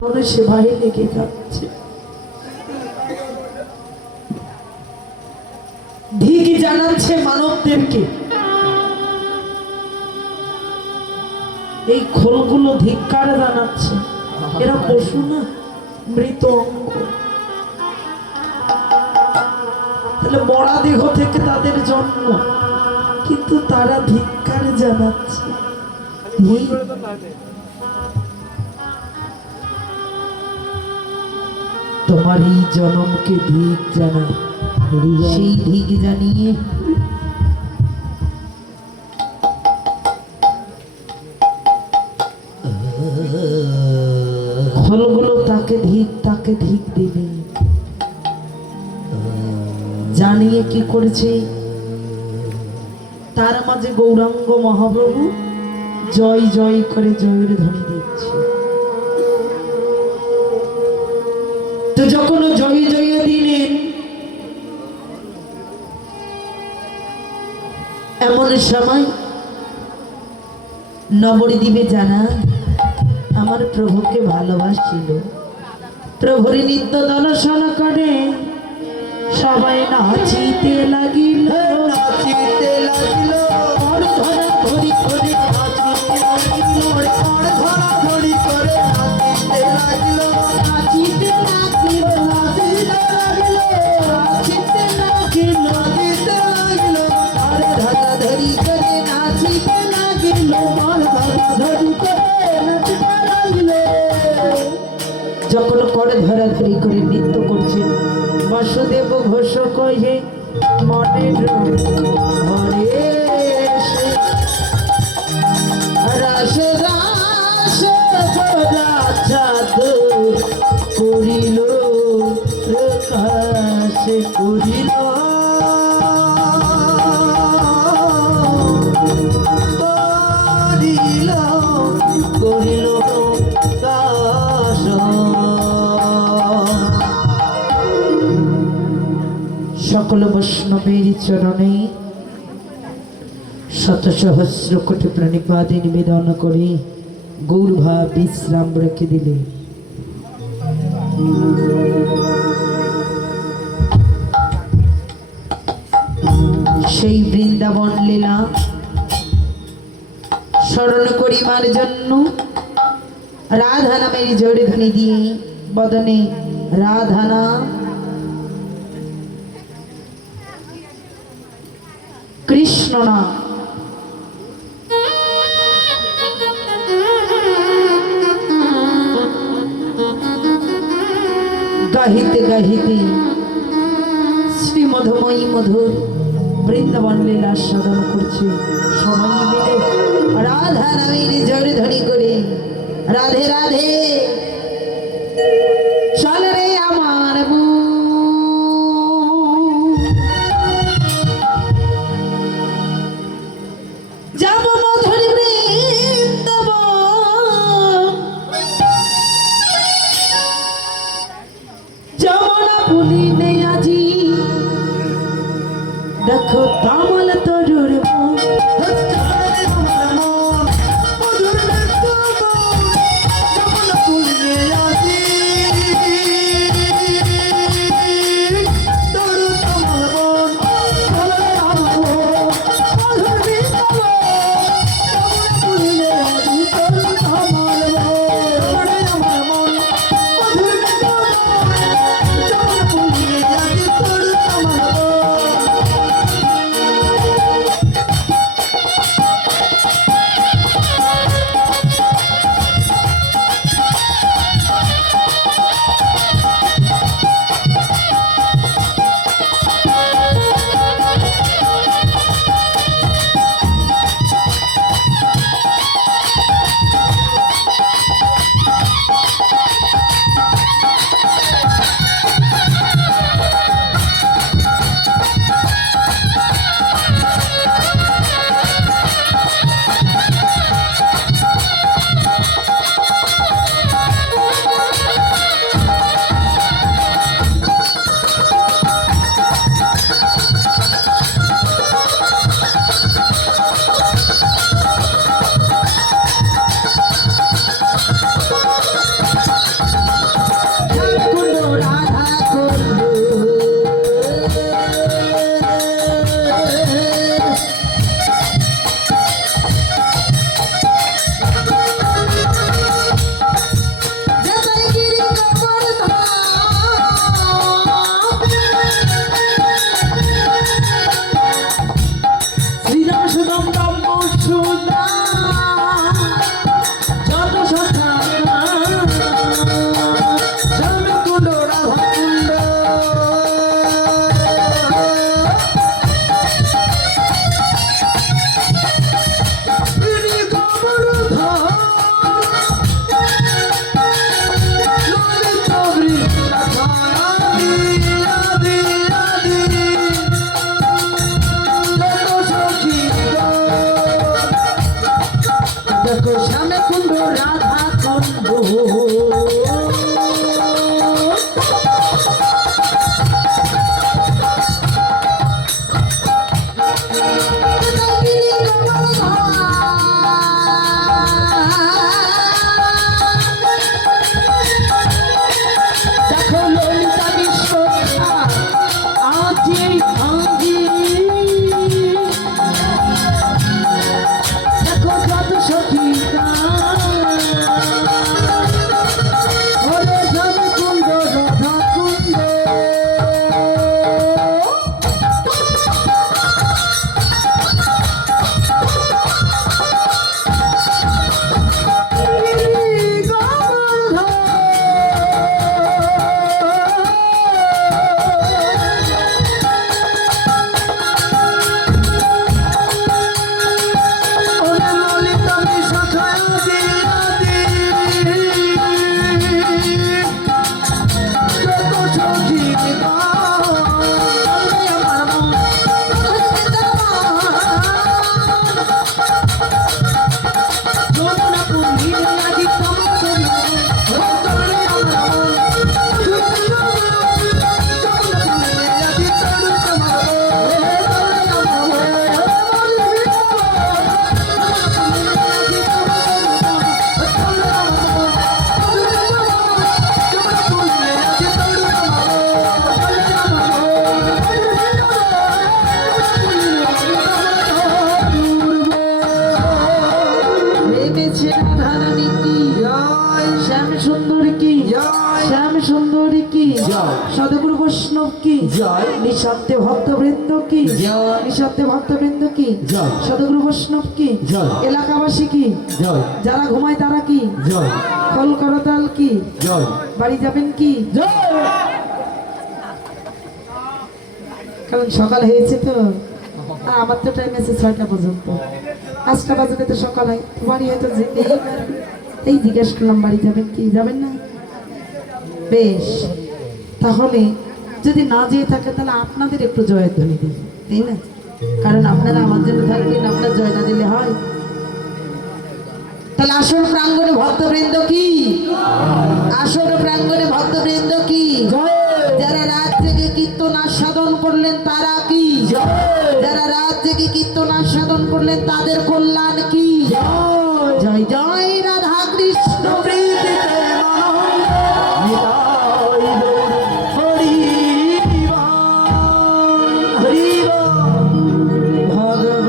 সেবায় লেগে যাচ্ছে। ধিক জানাচ্ছে মানবদেরকে, এই খোলগুলো ধিক্কার জানাচ্ছে। এরা পশু না, মৃত অঙ্গ। তাহলে মরা দেহ থেকে তাদের জন্ম, কিন্তু তারা ধিক্কার জানাচ্ছে। তোমার এই জনমকে ধিক জানা, সেই ধিক জানিয়ে খোলগুলো তাকে ধিক দিলে জানিয়ে কি করেছে, তার মাঝে গৌরাঙ্গ মহাপ্রভু জয় জয় করে জয়ের ধ্বনি দিচ্ছে। তো যখন জয় জয় দিলেন, এমন সময় নবদ্বীপে জানা আমার প্রভুকে ভালোবাসিল। প্রভুর নিত্য দর্শন করে সবাই নাচিতে লাগিল, নাচিতে লাগিল, ধরা ধরি করে নাচিতে লাগিল, ধরা ধরি করে নাচিতে লাগিল, নাচিতে লাগিল, নাচিতে লাগিল, নাচিতে লাগিল, নাচিতে লাগিল, আরে ধরা ধরি করে নাচিতে লাগিল, ধরা ধরি করে নাচিতে লাগিল। যখন করে ধরাধরি করে নৃত্য করছে, বাসুদেব ঘোষ কহে মনে ঘরে রাস রাস করিল প্রকাশ করিল, করিল প্রকাশ। সকল বৈষ্ণবের চরণে শত সহস্র কোটি প্রণিপাত নিবেদন করে গৌরভাব বিশ্রাম রেখে দিলে। সেই বৃন্দাবন লীলা স্মরণ করিবার জন্য রাধা নামের জোরে ধ্বনি দিয়ে বদনে রাধা নাম, কৃষ্ণ নাম, গাহিতে গাহিতে শ্রী মধুময়ী মধুর বৃন্দাবন লীলা সাধন করছে। সবাই মিলে রাধা নামের জোরে ধ্বনি করে রাধে রাধে চল রে আমার যাব মধুর বৃন্দাবন, যমুনা পুলিনে আজি দেখো তামল তরুর মন, জয় শ্যাম সুন্দরী কি জয়। সদগুরু বৈষ্ণব কি জয় নিঃস্বার্থে ভক্তবৃন্দ কি জয়। নিঃস্বার্থে ভক্তবৃন্দ কি জয়। সদগুরু বৈষ্ণব কি জয়। এলাকাবাসী কি জয় যারা ঘুমায় তারা কি জয় ফল করতাল কি জয় বাড়ি যাবেন কি কারণ সকাল হয়েছে তো আর আমার তো টাইম আছে 6টা পর্যন্ত 5টা বাজলে তো সকাল হয় তো বাড়ি হয়তো যেতেই পারে। এই জিজ্ঞেস করলাম বাড়ি যাবেন কি যাবেন না বেশ তাহলে যদি না যেয়ে থাকে তাহলে আপনাদের একটু জয়ধ্বনি দিই তাই না কারণ আপনারা আমার জন্য থাকবেন আপনার জয় না দিলে হয় তাহলে আসল প্রাঙ্গণে ভক্তবৃন্দ কি আসল প্রাঙ্গণে ভক্তবৃন্দ কি যারা রাত জেগে কীর্তন আস্বাদন করলেন তারা কি যারা রাত জেগে কীর্তন আস্বাদন করলেন তাদের কল্যাণ কি